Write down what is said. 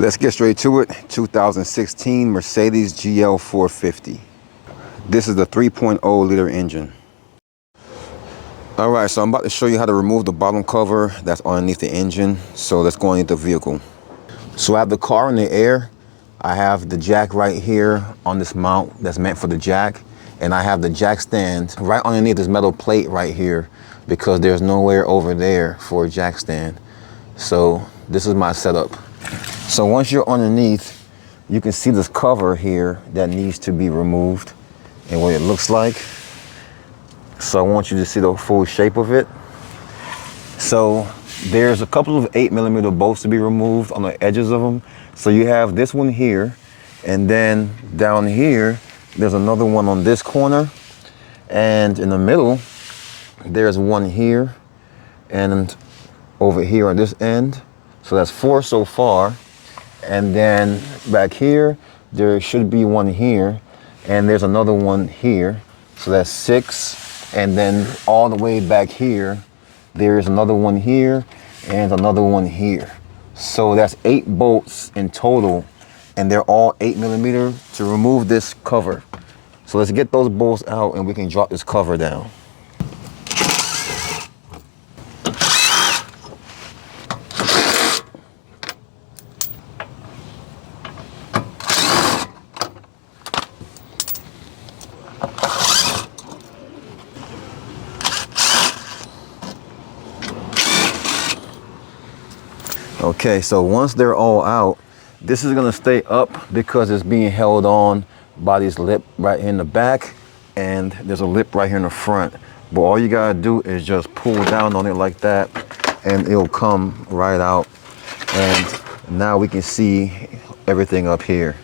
Let's get straight to it. 2016 Mercedes GL450. This is the 3.0 liter engine. All right, so I'm about to show you how to remove the bottom cover that's underneath the engine. So let's go underneath the vehicle. So I have the car in the air. I have the jack right here on this mount that's meant for the jack. And I have the jack stand right underneath this metal plate right here because there's nowhere over there for a jack stand. So this is my setup. So once you're underneath, you can see this cover here that needs to be removed and what it looks like. So I want you to see the full shape of it. So there's a couple of 8mm bolts to be removed on the edges of them. So you have this one here, and then down here, there's another one on this corner. And in the middle, there's one here and over here on this end. So that's 4 so far. And then back here, there should be one here, and there's another one here. So that's 6. And then all the way back here, there's another one here and another one here. So that's 8 bolts in total, and they're all 8mm to remove this cover. So let's get those bolts out and we can drop this cover down. Okay, so once they're all out, this is gonna stay up because it's being held on by this lip right here in the back, and there's a lip right here in the front. But all you gotta do is just pull down on it like that, and it'll come right out. And now we can see everything up here.